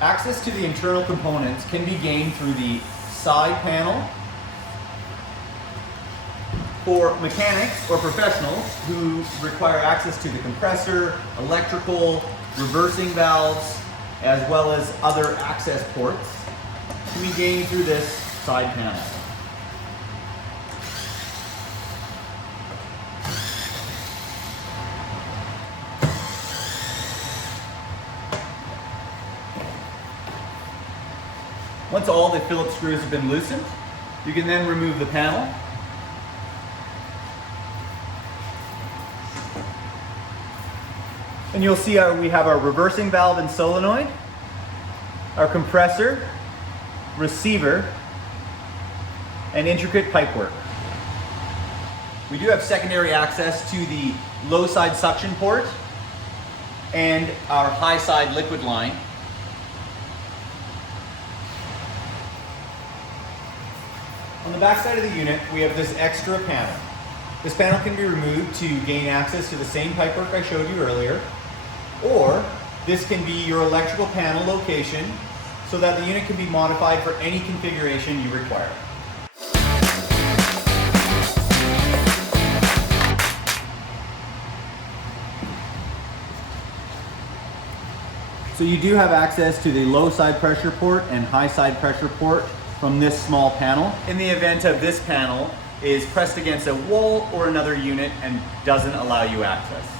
Access to the internal components can be gained through the side panel for mechanics or professionals who require access to the compressor, electrical, reversing valves, as well as other access ports can be gained through this side panel. Once all the Phillips screws have been loosened, you can then remove the panel. And you'll see we have our reversing valve and solenoid, our compressor, receiver, and intricate pipework. We do have secondary access to the low side suction port and our high side liquid line. On the back side of the unit, we have this extra panel. This panel can be removed to gain access to the same pipework I showed you earlier, or this can be your electrical panel location so that the unit can be modified for any configuration you require. So you do have access to the low side pressure port and high side pressure port from this small panel. In the event of this panel is pressed against a wall or another unit and doesn't allow you access.